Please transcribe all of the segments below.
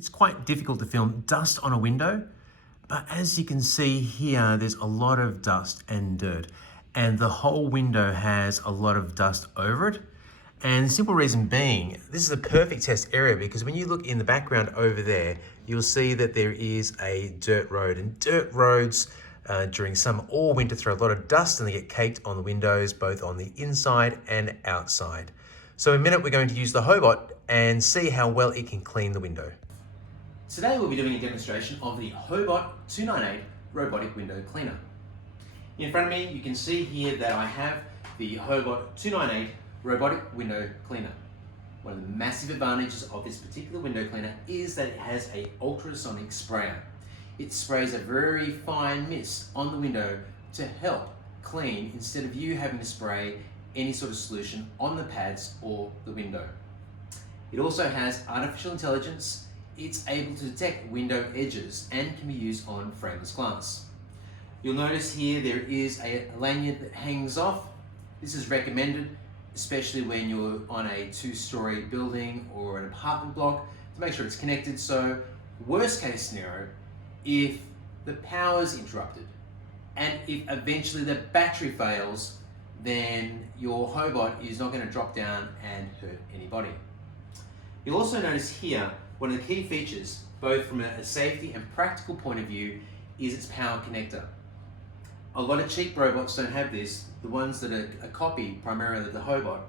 it's quite difficult to film dust on a window, but as you can see here, there's a lot of dust and dirt, and the whole window has a lot of dust over it. And the simple reason being, this is a perfect test area because when you look in the background over there, you'll see that there is a dirt road, and dirt roads during summer or winter throw a lot of dust and they get caked on the windows, both on the inside and outside. So in a minute, we're going to use the Hobot and see how well it can clean the window. Today we'll be doing a demonstration of the Hobot 298 Robotic Window Cleaner. In front of me you can see here that I have the Hobot 298 Robotic Window Cleaner. One of the massive advantages of this particular window cleaner is that it has an ultrasonic sprayer. It sprays a very fine mist on the window to help clean instead of you having to spray any sort of solution on the pads or the window. It also has artificial intelligence. It's able to detect window edges and can be used on frameless glass. You'll notice here there is a lanyard that hangs off. This is recommended, especially when you're on a 2-story building or an apartment block, to make sure it's connected. So worst case scenario, if the power is interrupted and if eventually the battery fails, then your Hobot is not going to drop down and hurt anybody. You'll also notice here, one of the key features, both from a safety and practical point of view, is its power connector. A lot of cheap robots don't have this, the ones that are a copy primarily of the Hobot.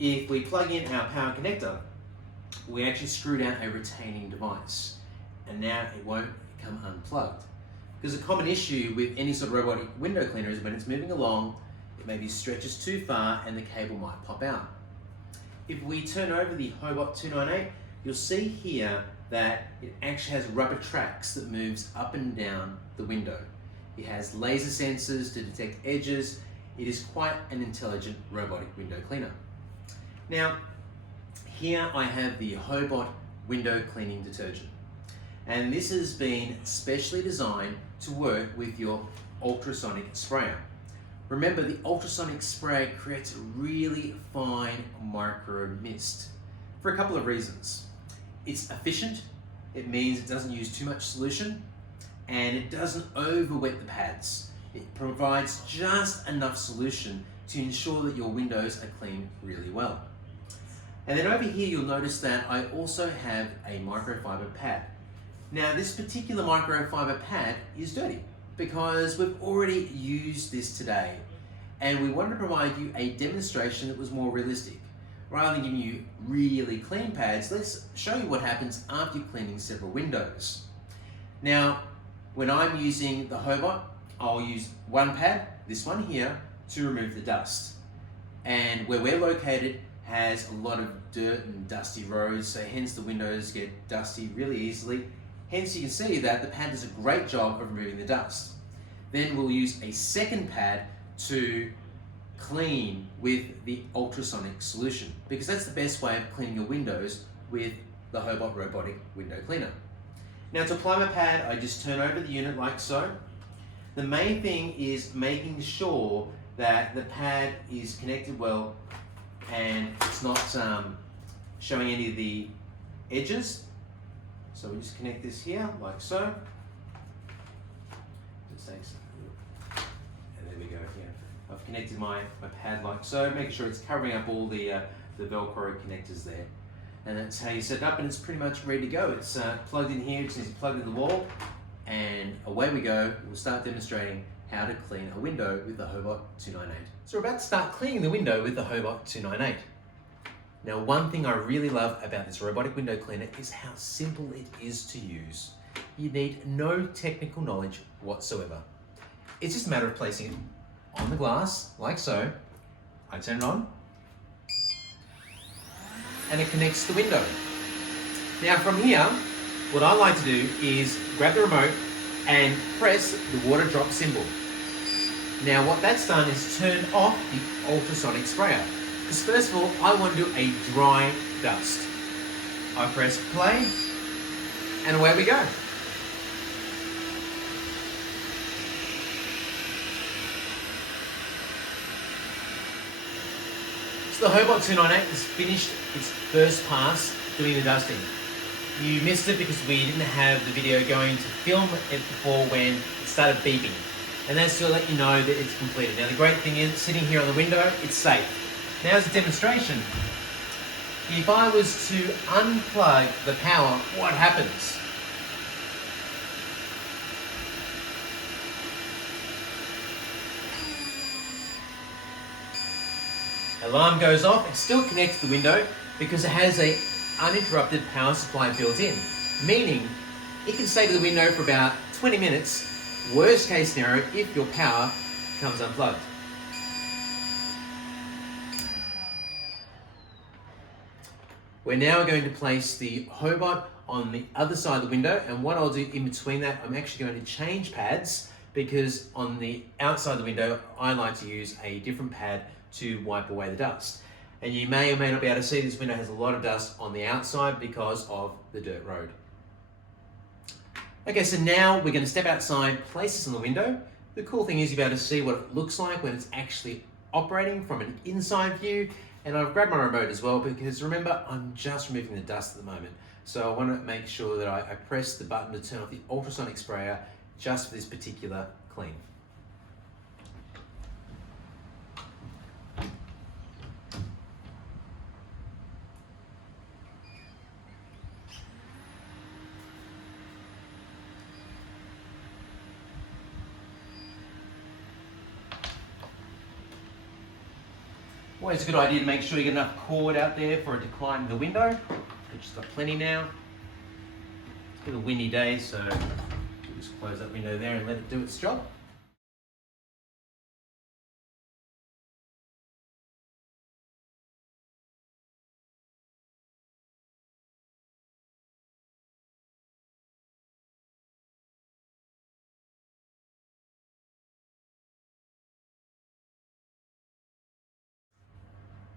If we plug in our power connector, we actually screw down a retaining device, and now it won't become unplugged. Because a common issue with any sort of robotic window cleaner is when it's moving along, it maybe stretches too far and the cable might pop out. If we turn over the Hobot 298, you'll see here that it actually has rubber tracks that moves up and down the window. It has laser sensors to detect edges. It is quite an intelligent robotic window cleaner. Now, here I have the Hobot window cleaning detergent. And this has been specially designed to work with your ultrasonic sprayer. Remember, the ultrasonic spray creates a really fine micro mist for a couple of reasons. It's efficient, it means it doesn't use too much solution, and it doesn't over-wet the pads. It provides just enough solution to ensure that your windows are cleaned really well. And then over here you'll notice that I also have a microfiber pad. Now this particular microfiber pad is dirty because we've already used this today, and we wanted to provide you a demonstration that was more realistic. Rather than giving you really clean pads, let's show you what happens after you're cleaning several windows. Now, when I'm using the Hobot, I'll use one pad, this one here, to remove the dust. And where we're located has a lot of dirt and dusty roads, so hence the windows get dusty really easily. Hence you can see that the pad does a great job of removing the dust. Then we'll use a second pad to clean with the ultrasonic solution, because that's the best way of cleaning your windows with the Hobot Robotic Window Cleaner. Now to apply my pad, I just turn over the unit like so. The main thing is making sure that the pad is connected well and it's not showing any of the edges. So we just connect this here like so. Just takes, and there we go. Yeah. I've connected my pad like so, making sure it's covering up all the Velcro connectors there. And that's how you set it up, and it's pretty much ready to go. It's plugged in here, it just needs to be plugged in the wall, and away we go. We'll start demonstrating how to clean a window with the Hobot 298. So we're about to start cleaning the window with the Hobot 298. Now, one thing I really love about this robotic window cleaner is how simple it is to use. You need no technical knowledge whatsoever. It's just a matter of placing it on the glass, like so. I turn it on, and it connects to the window. Now from here, what I like to do is grab the remote and press the water drop symbol. Now what that's done is turn off the ultrasonic sprayer. Because first of all, I want to do a dry dust. I press play, and away we go. So the Hobot 298 has finished its first pass doing the dusting. you missed it because we didn't have the video going to film it before when it started beeping. And that's to let you know that it's completed. Now the great thing is, sitting here on the window, it's safe. Now as a demonstration, if I was to unplug the power, what happens? Alarm goes off. It still connects to the window because it has a uninterrupted power supply built in, meaning it can stay to the window for about 20 minutes, worst case scenario, if your power comes unplugged. We're now going to place the Hobot on the other side of the window, and what I'll do in between that, I'm actually going to change pads, because on the outside of the window, I like to use a different pad to wipe away the dust. And you may or may not be able to see this window has a lot of dust on the outside because of the dirt road. Okay, so now we're going to step outside, place this on the window. The cool thing is you'll be able to see what it looks like when it's actually operating from an inside view. And I've grabbed my remote as well because remember, I'm just removing the dust at the moment. So I want to make sure that I press the button to turn off the ultrasonic sprayer just for this particular clean. Always a good idea to make sure you get enough cord out there for it to climb in the window. We've just got plenty now. It's been a windy day, so we'll just close that window there and let it do its job.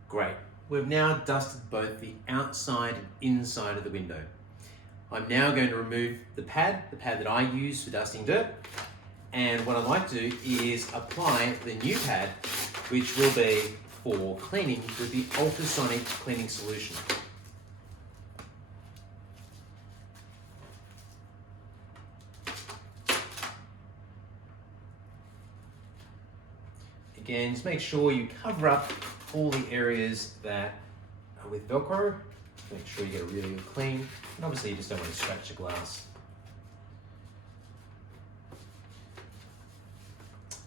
Great. We've now dusted both the outside and inside of the window. I'm now going to remove the pad that I use for dusting dirt. And what I'd like to do is apply the new pad, which will be for cleaning with the ultrasonic cleaning solution. Again, just make sure you cover up all the areas that are with Velcro. Make sure you get a really good clean. And obviously you just don't want to scratch the glass.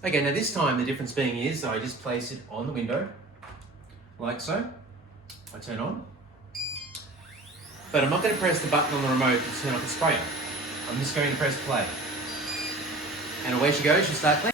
Okay, now this time the difference being is I just place it on the window, like so. I turn on. But I'm not going to press the button on the remote to turn off the sprayer. I'm just going to press play. And away she goes, she'll start cleaning.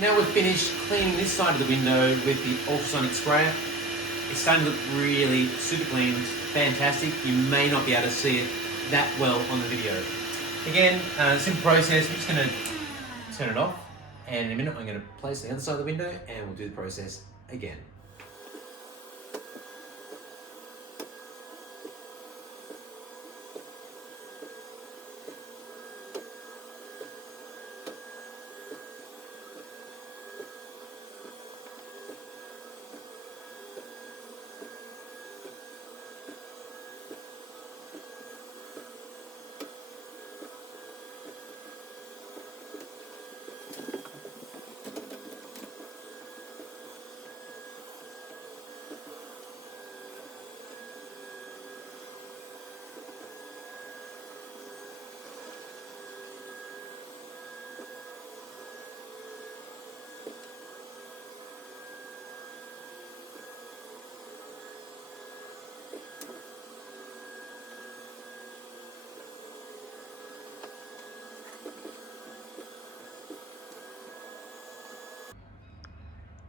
Now we've finished cleaning this side of the window with the ultrasonic sprayer. It's starting to look really super clean, fantastic. You may not be able to see it that well on the video. Again, simple process. I'm just going to turn it off, and in a minute I'm going to place it on the other side of the window and we'll do the process again.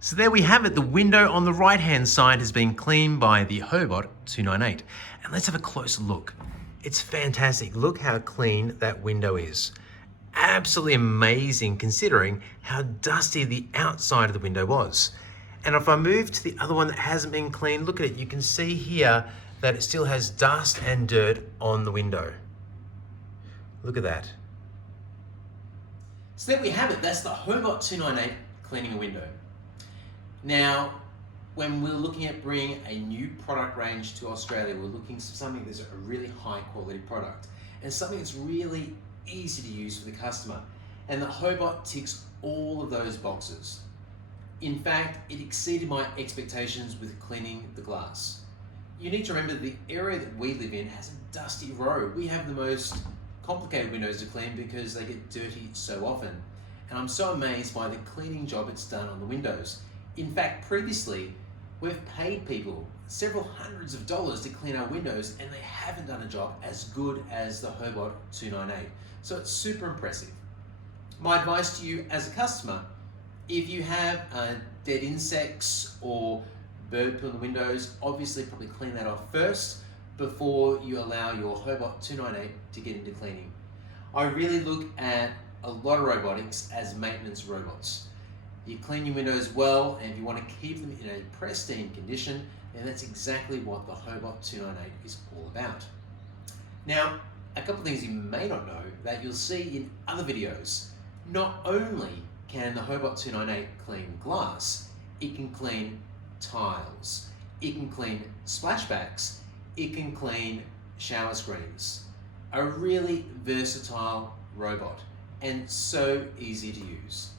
So there we have it. The window on the right-hand side has been cleaned by the Hobot 298. And let's have a closer look. It's fantastic. Look how clean that window is. Absolutely amazing considering how dusty the outside of the window was. And if I move to the other one that hasn't been cleaned, look at it. You can see here that it still has dust and dirt on the window. Look at that. So there we have it. That's the Hobot 298 cleaning a window. Now, when we're looking at bringing a new product range to Australia, we're looking for something that's a really high quality product and something that's really easy to use for the customer. And the Hobot ticks all of those boxes. In fact, it exceeded my expectations with cleaning the glass. You need to remember the area that we live in has a dusty road. We have the most complicated windows to clean because they get dirty so often. And I'm so amazed by the cleaning job it's done on the windows. In fact, previously, we've paid people several hundreds of dollars to clean our windows and they haven't done a job as good as the Hobot 298. So it's super impressive. My advice to you as a customer, if you have dead insects or bird poo in the windows, obviously probably clean that off first before you allow your Hobot 298 to get into cleaning. I really look at a lot of robotics as maintenance robots. You clean your windows well, and if you want to keep them in a pristine condition, then that's exactly what the Hobot 298 is all about. Now, a couple of things you may not know that you'll see in other videos. Not only can the Hobot 298 clean glass, it can clean tiles, it can clean splashbacks, it can clean shower screens. A really versatile robot and so easy to use.